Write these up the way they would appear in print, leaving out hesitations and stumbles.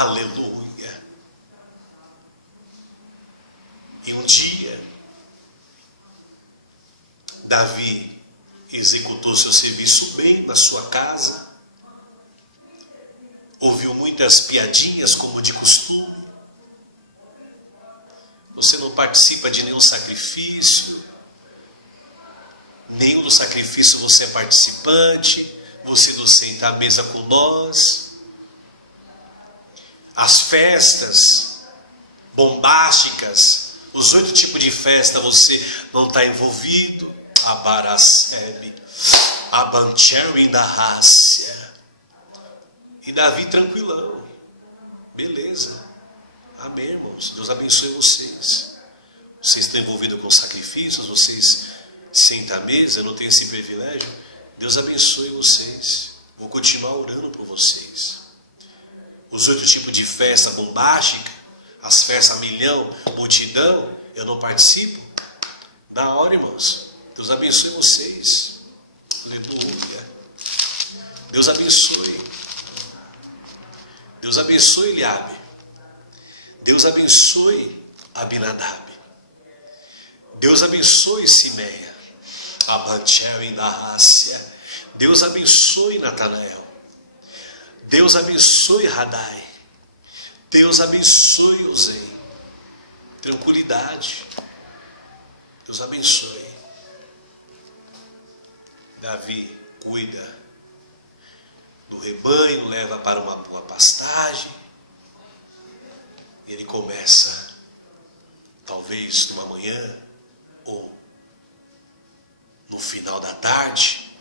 Aleluia. E um dia, Davi executou seu serviço bem na sua casa, ouviu muitas piadinhas como de costume. Você não participa de nenhum sacrifício, nenhum do sacrifício você é participante, você não senta à mesa com nós. As festas bombásticas, os 8 tipos de festa você não está envolvido. Abaracebe, Abancherim da Rácia. E Davi tranquilão, beleza, amém, irmãos, Deus abençoe vocês. Vocês estão envolvidos com sacrifícios, vocês sentam à mesa, eu não tenho esse privilégio. Deus abençoe vocês, vou continuar orando por vocês. Os 8 tipos de festa bombástica, as festas a milhão, multidão, eu não participo. Da hora, irmãos, Deus abençoe vocês. Aleluia. Deus abençoe. Deus abençoe Eliabe. Deus abençoe Abinadab. Deus abençoe Simeia. Abancherim da Rácia. Deus abençoe Natanael. Deus abençoe Radai. Deus abençoe Osei. Tranquilidade. Deus abençoe. Davi cuida do rebanho, leva para uma boa pastagem. Ele começa, talvez numa manhã ou no final da tarde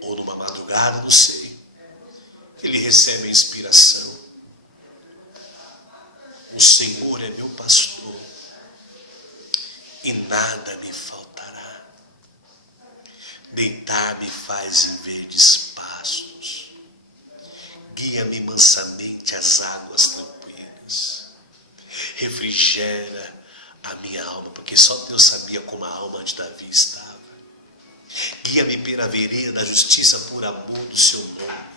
ou numa madrugada, não sei. Ele recebe a inspiração. O Senhor é meu pastor e nada me faltará. Deitar-me faz em verdes pastos. Guia-me mansamente às águas tranquilas. Refrigera a minha alma, porque só Deus sabia como a alma de Davi estava. Guia-me pela vereda da justiça por amor do seu nome.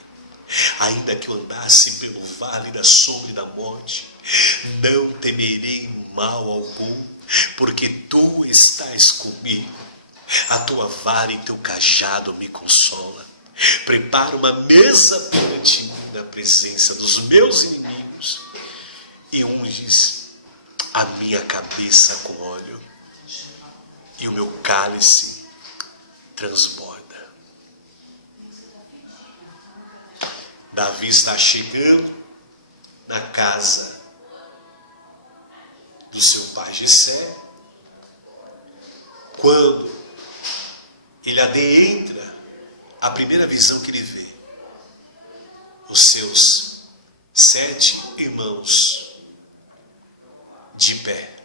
Ainda que eu andasse pelo vale da sombra e da morte, não temerei mal algum, porque tu estás comigo. A tua vara e teu cajado me consola. Prepara uma mesa perante mim na presença dos meus inimigos e unges a minha cabeça com óleo e o meu cálice transborda. Davi está chegando na casa do seu pai Jessé, quando ele adentra, a primeira visão que ele vê, os seus 7 irmãos de pé.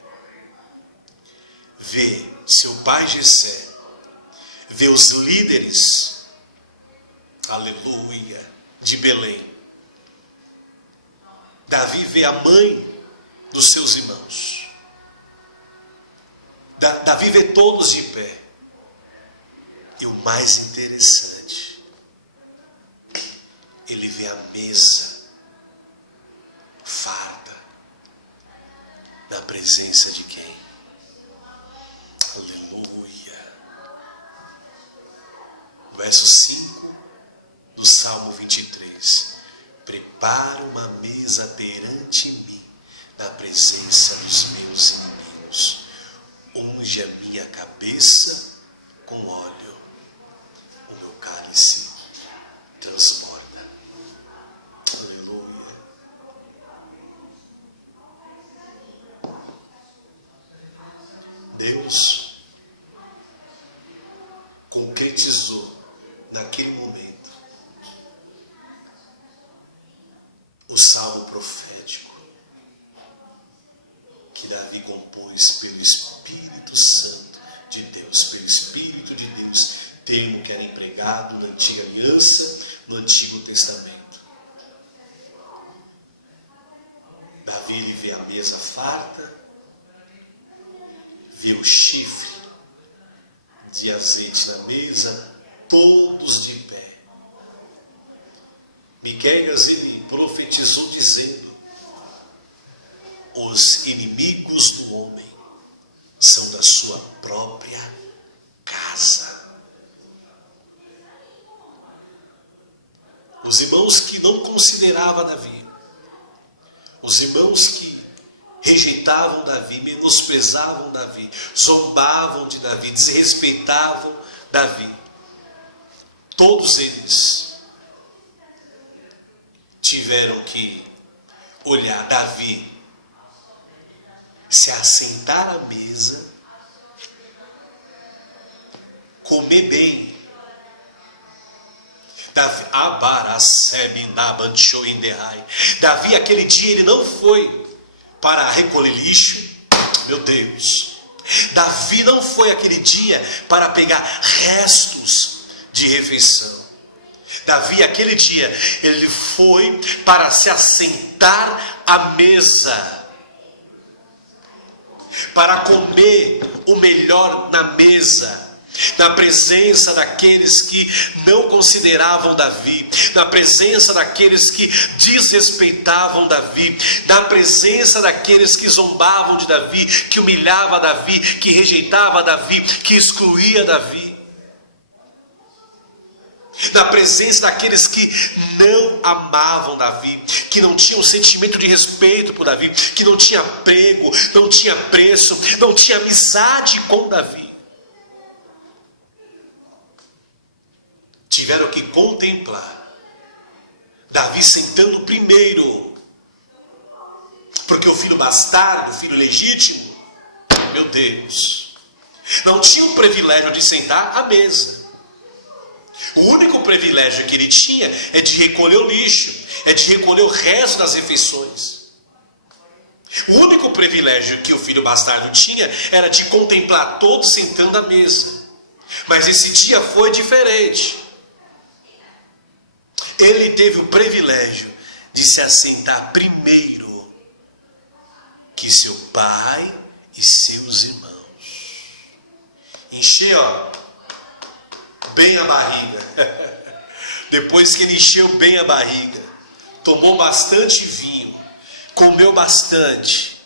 Vê seu pai Jessé, vê os líderes, aleluia, de Belém. Davi vê a mãe dos seus irmãos. Davi vê todos de pé. E o mais interessante, ele vê a mesa farta na presença de quem? Aleluia. Verso 5 do Salmo 23. Prepara uma mesa perante mim na presença dos meus inimigos. Unge a minha cabeça com óleo. O meu cálice transborda. Aleluia. Deus concretizou naquele momento o salmo profético que Davi compôs pelo Espírito Santo de Deus, pelo Espírito de Deus, termo que era empregado na antiga aliança, no Antigo Testamento. Davi ele vê a mesa farta, vê o chifre de azeite na mesa, todos de pé. Miqueias ele profetizou dizendo os inimigos do homem são da sua própria casa. Os irmãos que não consideravam Davi, os irmãos que rejeitavam Davi, menosprezavam Davi, zombavam de Davi, desrespeitavam Davi, todos eles tiveram que olhar Davi se assentar à mesa, comer bem. Davi, aquele dia, ele não foi para recolher lixo. Meu Deus. Davi não foi aquele dia para pegar restos de refeição. Davi, aquele dia, ele foi para se assentar à mesa, para comer o melhor na mesa, na presença daqueles que não consideravam Davi, na presença daqueles que desrespeitavam Davi, na presença daqueles que zombavam de Davi, que humilhava Davi, que rejeitava Davi, que excluía Davi, na presença daqueles que não amavam Davi, que não tinham sentimento de respeito por Davi, que não tinha apego, não tinha preço, não tinha amizade com Davi. Tiveram que contemplar Davi sentando primeiro, porque o filho bastardo, o filho legítimo, meu Deus, não tinha o privilégio de sentar à mesa. O único privilégio que ele tinha é de recolher o lixo, é de recolher o resto das refeições. O único privilégio que o filho bastardo tinha era de contemplar todos sentando à mesa. Mas esse dia foi diferente. Ele teve o privilégio de se assentar primeiro que seu pai e seus irmãos. Encher, bem a barriga. Depois que ele encheu bem a barriga, tomou bastante vinho, comeu bastante,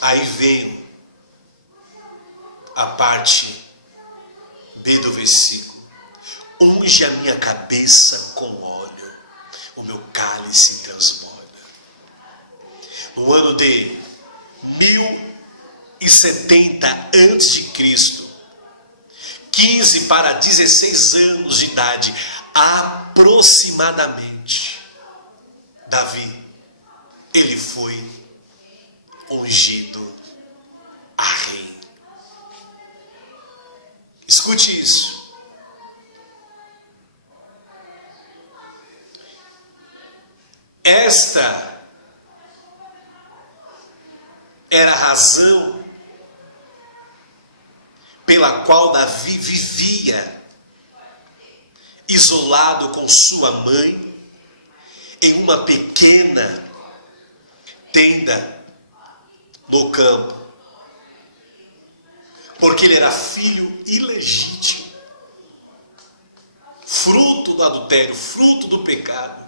aí veio a parte B do versículo: unge a minha cabeça com óleo, o meu cálice transborda. No ano de 1070 a.C., 15 para 16 anos de idade, aproximadamente, Davi, ele foi ungido a rei. Escute isso. Esta era a razão pela qual Davi vivia isolado com sua mãe em uma pequena tenda no campo, porque ele era filho ilegítimo, fruto do adultério, fruto do pecado.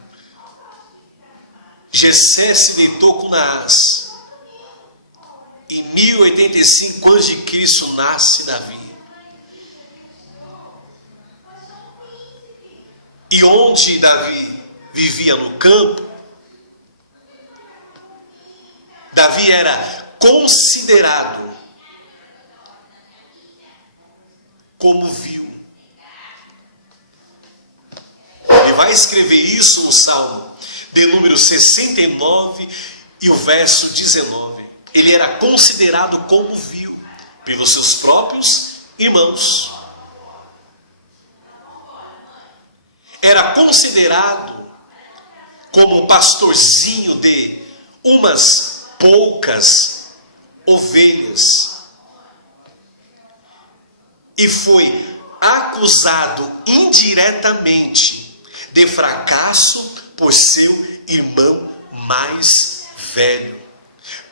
Jessé se deitou com Naás. Em 1085 a.C. nasce Davi. E onde Davi vivia no campo, Davi era considerado como vil. Ele vai escrever isso no Salmo de número 69 e o verso 19. Ele era considerado como vil pelos seus próprios irmãos. Era considerado como um pastorzinho de umas poucas ovelhas. E foi acusado indiretamente de fracasso por seu irmão mais velho.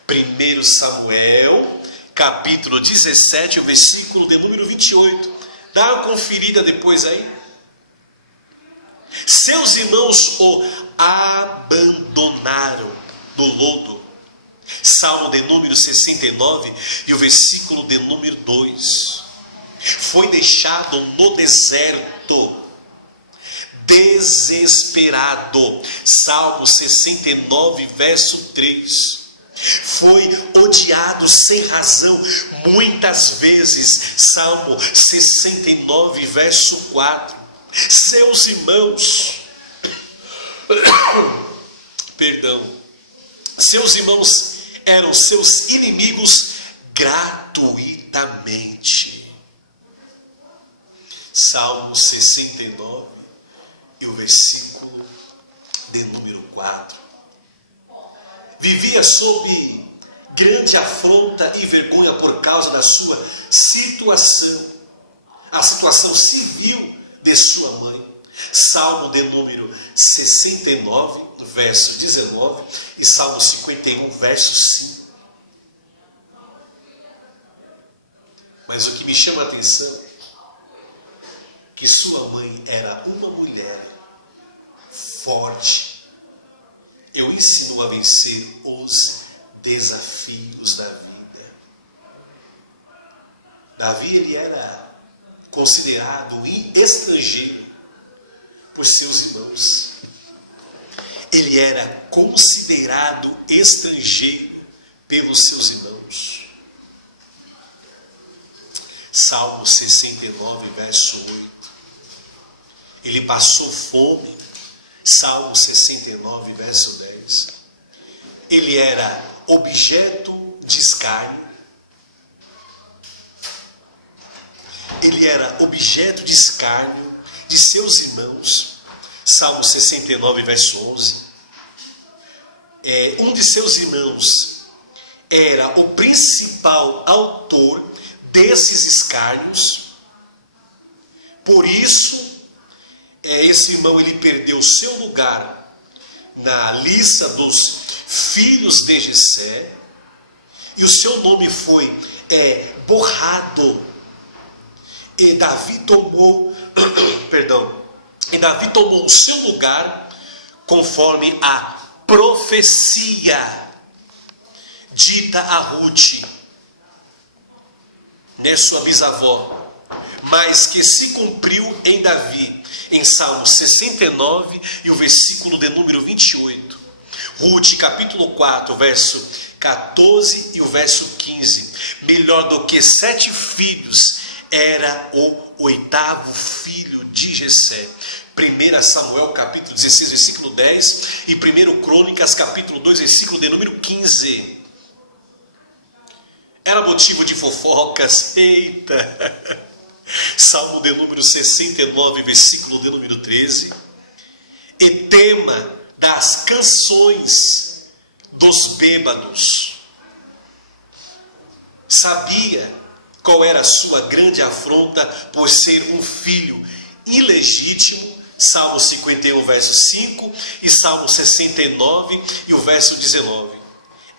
1 Samuel, capítulo 17, o versículo de número 28. Dá uma conferida depois aí. Seus irmãos o abandonaram no lodo. Salmo de número 69 e o versículo de número 2. Foi deixado no deserto, desesperado. Salmo 69, verso 3. Foi odiado sem razão muitas vezes. Salmo 69, verso 4. Seus irmãos, seus irmãos eram seus inimigos gratuitamente. Salmo 69 e o versículo de número 4. Vivia sob grande afronta e vergonha por causa da sua situação, a situação civil de sua mãe. Salmo de número 69, verso 19 e Salmo 51, verso 5. Mas o que me chama a atenção é que sua mãe era uma mulher forte. Eu ensino a vencer os desafios da vida. Davi, ele era considerado estrangeiro por seus irmãos. Ele era considerado estrangeiro pelos seus irmãos. Salmo 69, verso 8. Ele passou fome. Salmo 69, verso 10. Ele era objeto de escárnio. Ele era objeto de escárnio de seus irmãos. Salmo 69, verso 11. Um de seus irmãos era o principal autor desses escárnios. Por isso, esse irmão, ele perdeu seu lugar na lista dos filhos de Jessé, e o seu nome foi borrado. E Davi tomou o seu lugar conforme a profecia dita a Ruth, sua bisavó, mas que se cumpriu em Davi, em Salmo 69 e o versículo de número 28. Ruth, capítulo 4, verso 14 e o verso 15. Melhor do que 7 filhos era o 8º filho de Jessé. 1 Samuel, capítulo 16, versículo 10 e 1 Crônicas, capítulo 2, versículo de número 15. Era motivo de fofocas. Eita! Salmo de número 69, versículo de número 13. E tema das canções dos bêbados. Sabia qual era a sua grande afronta por ser um filho ilegítimo. Salmo 51, verso 5 e Salmo 69 e o verso 19.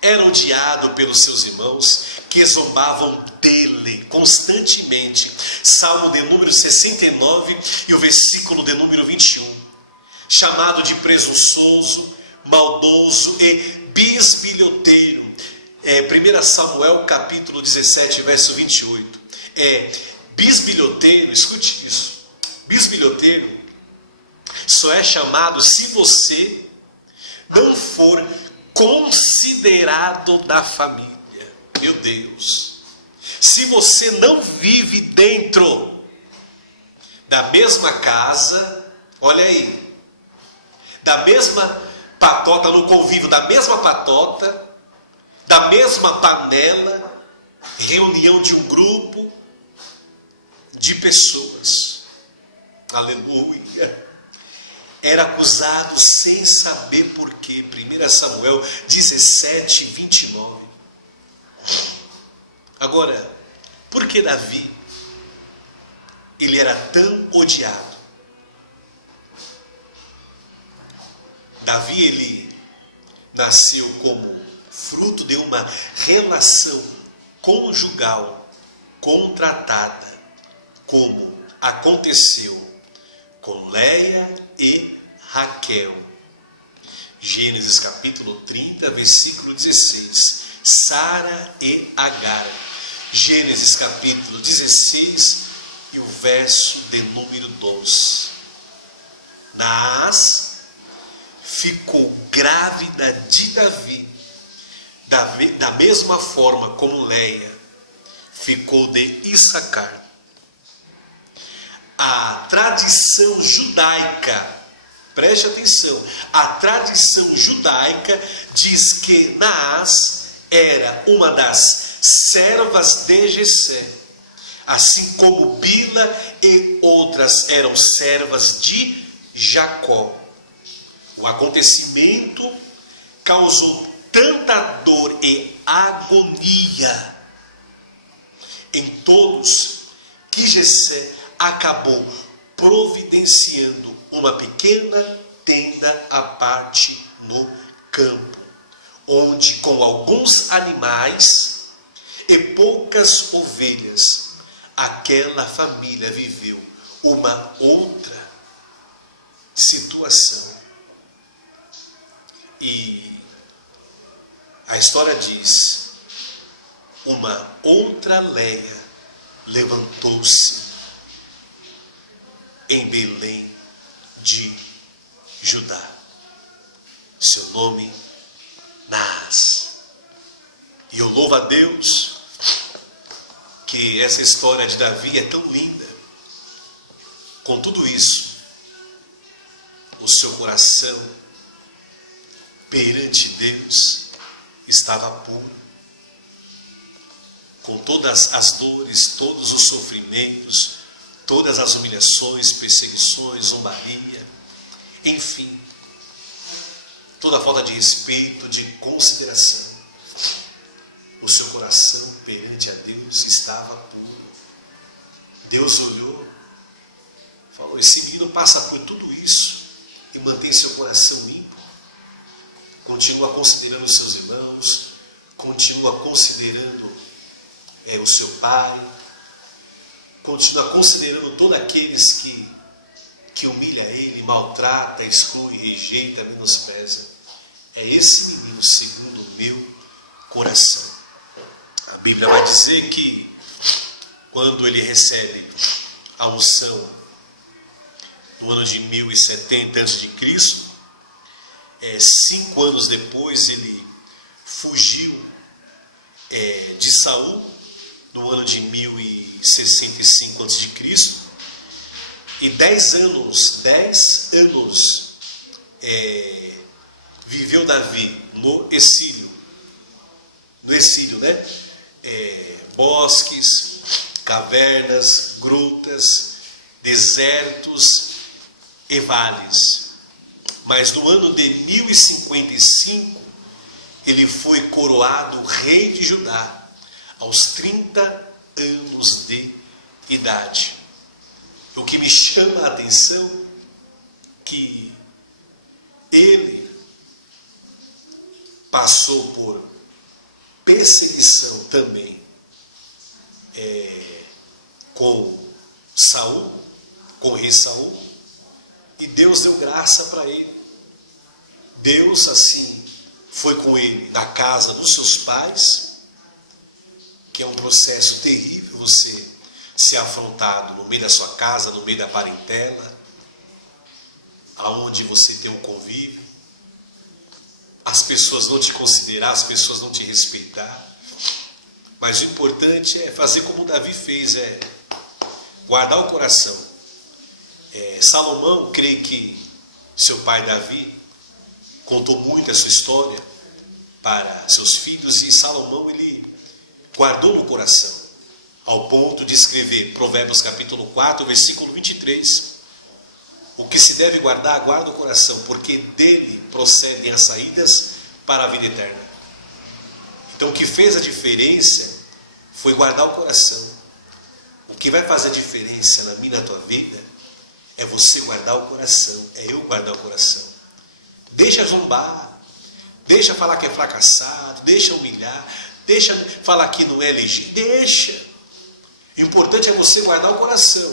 Era odiado pelos seus irmãos, que zombavam dele constantemente. Salmo de número 69 e o versículo de número 21. Chamado de presunçoso, maldoso e bisbilhoteiro. 1 Samuel, capítulo 17, verso 28. Bisbilhoteiro, escute isso. Bisbilhoteiro só é chamado se você não for considerado da família. Meu Deus. Se você não vive dentro da mesma casa, olha aí, da mesma patota, no convívio da mesma patota, da mesma panela, reunião de um grupo de pessoas. Aleluia. Era acusado sem saber porquê. 1 Samuel 17, 29. Agora, por que Davi, ele era tão odiado? Davi, ele nasceu como fruto de uma relação conjugal contratada, como aconteceu com Leia e Raquel. Gênesis capítulo 30, versículo 16. Sara e Agar. Gênesis capítulo 16 e o verso de número 12. Naás ficou grávida de Davi, da mesma forma como Leia ficou de Issacar. A tradição judaica, preste atenção, a tradição judaica diz que Naás era uma das servas de Jessé, assim como Bila e outras eram servas de Jacó. O acontecimento causou tanta dor e agonia em todos que Jessé acabou providenciando uma pequena tenda à parte no campo, onde com alguns animais e poucas ovelhas, aquela família viveu uma outra situação. E a história diz: uma outra Leia levantou-se em Belém de Judá. Seu nome, Naás. E eu louvo a Deus que essa história de Davi é tão linda. Com tudo isso, o seu coração perante Deus estava puro. Com todas as dores, todos os sofrimentos, todas as humilhações, perseguições, zombaria, enfim, toda falta de respeito, de consideração, o seu coração perante a Deus estava puro. Deus olhou, falou: esse menino passa por tudo isso e mantém seu coração limpo, continua considerando os seus irmãos, continua considerando o seu pai, continua considerando todos aqueles que humilha ele, maltrata, exclui, rejeita, menospreza. É esse menino segundo o meu coração. A Bíblia vai dizer que quando ele recebe a unção no ano de 1070 a.C., 5 anos depois ele fugiu de Saul, no ano de 1065 a.C., e 10 anos viveu Davi no exílio, né? Bosques, cavernas, grutas, desertos e vales. Mas no ano de 1055 ele foi coroado rei de Judá aos 30 anos de idade. O que me chama a atenção que ele passou por perseguição também com Saul, com o rei Saul, e Deus deu graça para ele. Deus assim foi com ele na casa dos seus pais, que é um processo terrível você ser afrontado no meio da sua casa, no meio da parentela, aonde você tem um convívio, as pessoas não te considerar, as pessoas não te respeitar. Mas o importante é fazer como Davi fez, guardar o coração. Salomão, creio que seu pai Davi contou muito a sua história para seus filhos, e Salomão ele guardou no coração, ao ponto de escrever Provérbios capítulo 4, versículo 23. O que se deve guardar, guarda o coração, porque dele procedem as saídas para a vida eterna. Então o que fez a diferença foi guardar o coração. O que vai fazer a diferença na minha e na tua vida é você guardar o coração, é eu guardar o coração. Deixa zombar, deixa falar que é fracassado, deixa humilhar, deixa falar que não é legítimo, deixa. O importante é você guardar o coração,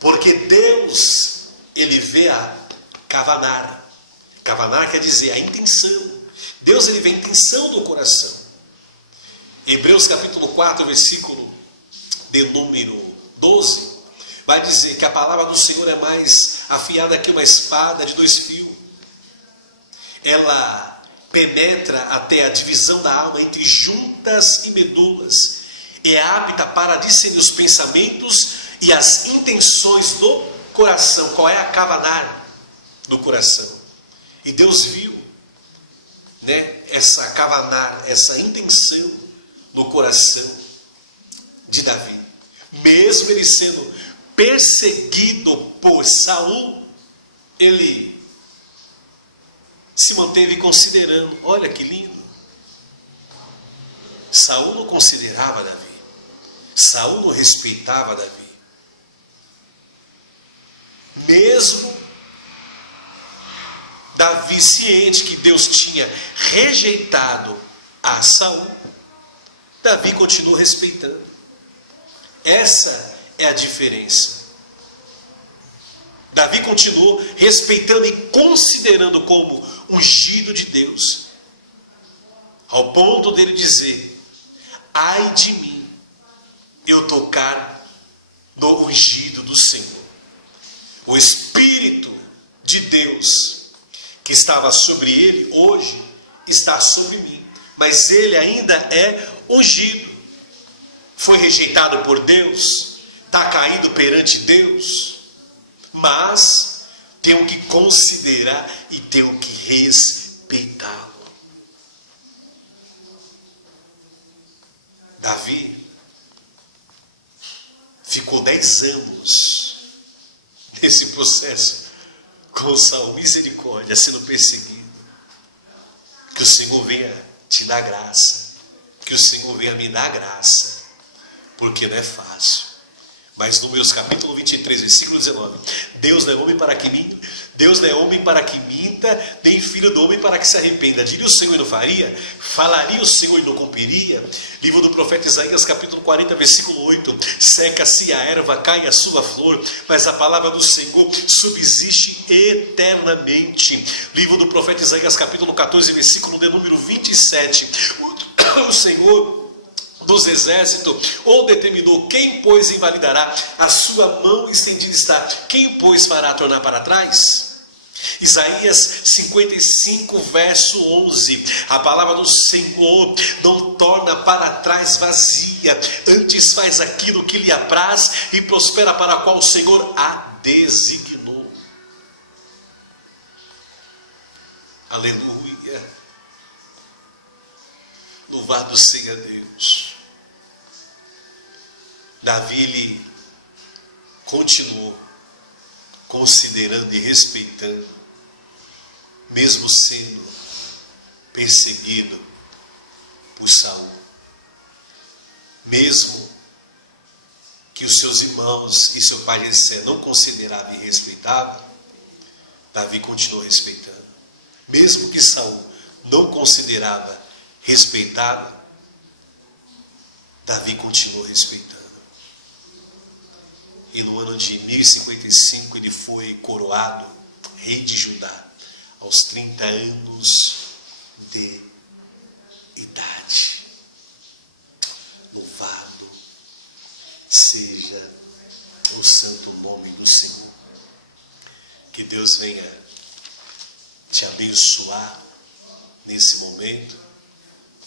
porque Deus, Ele vê a Kavanar, Kavanar quer dizer a intenção. Deus, ele vê a intenção do coração. Hebreus capítulo 4, versículo de número 12, vai dizer que a palavra do Senhor é mais afiada que uma espada de 2 fios. Ela penetra até a divisão da alma entre juntas e medulas. É apta para discernir os pensamentos e as intenções do coração. Qual é a kavanar do coração? E Deus viu, essa kavanar, essa intenção no coração de Davi. Mesmo ele sendo perseguido por Saul, ele se manteve considerando. Olha que lindo. Saul não considerava Davi. Saul não respeitava Davi. Mesmo Davi ciente que Deus tinha rejeitado a Saul, Davi continuou respeitando. Essa é a diferença. Davi continuou respeitando e considerando como ungido de Deus, ao ponto dele dizer: ai de mim, eu tocar no ungido do Senhor. O Espírito de Deus que estava sobre ele, hoje está sobre mim, mas ele ainda é ungido. Foi rejeitado por Deus, está caído perante Deus, mas tenho que considerar e tenho que respeitá-lo. Davi ficou 10 anos nesse processo com Saul, misericórdia, sendo perseguido. Que o Senhor venha te dar graça, que o Senhor venha me dar graça, porque não é fácil. Mas Números capítulo 23, versículo 19. Deus não é homem para que minta, Deus não é homem para que minta, nem filho do homem para que se arrependa. Diria o Senhor e não faria? Falaria o Senhor e não cumpriria? Livro do profeta Isaías capítulo 40, versículo 8. Seca-se a erva, cai a sua flor, mas a palavra do Senhor subsiste eternamente. Livro do profeta Isaías capítulo 14, versículo de número 27. O Senhor dos exércitos, ou determinou: quem, pois, invalidará? A sua mão estendida está. Quem, pois, fará tornar para trás? Isaías 55, verso 11. A palavra do Senhor não torna para trás vazia, antes faz aquilo que lhe apraz e prospera para a qual o Senhor a designou. Aleluia. Louvado seja Deus. Davi, ele continuou considerando e respeitando, mesmo sendo perseguido por Saul. Mesmo que os seus irmãos e seu pai Jessé não consideravam e respeitavam, Davi continuou respeitando. Mesmo que Saul não considerava, respeitava, Davi continuou respeitando. E no ano de 1055 ele foi coroado rei de Judá, aos 30 anos de idade. Louvado seja o santo nome do Senhor. Que Deus venha te abençoar nesse momento.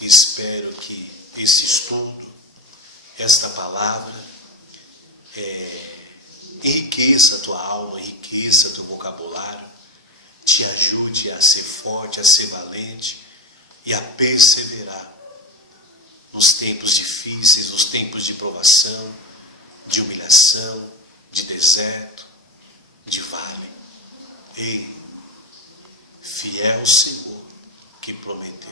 Espero que esse estudo, esta palavra, enriqueça a tua alma, enriqueça o teu vocabulário, te ajude a ser forte, a ser valente e a perseverar nos tempos difíceis, nos tempos de provação, de humilhação, de deserto, de vale. Ei, fiel Senhor que prometeu.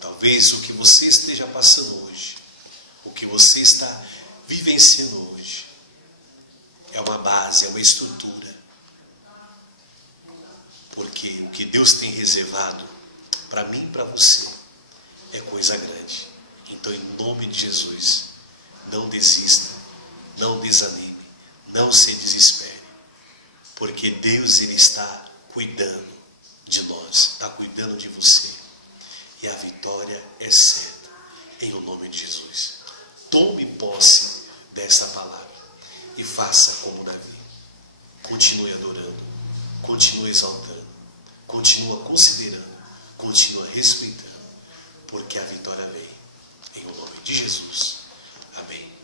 Talvez o que você esteja passando hoje, o que você está vivenciando hoje, é uma base, é uma estrutura. Porque o que Deus tem reservado para mim e para você é coisa grande. Então, em nome de Jesus, não desista, não desanime, não se desespere. Porque Deus, ele está cuidando de nós, está cuidando de você. E a vitória é certa, em o nome de Jesus. Tome posse desta palavra e faça como Davi. Continue adorando, continue exaltando, continue considerando, continue respeitando, porque a vitória vem, em o nome de Jesus. Amém.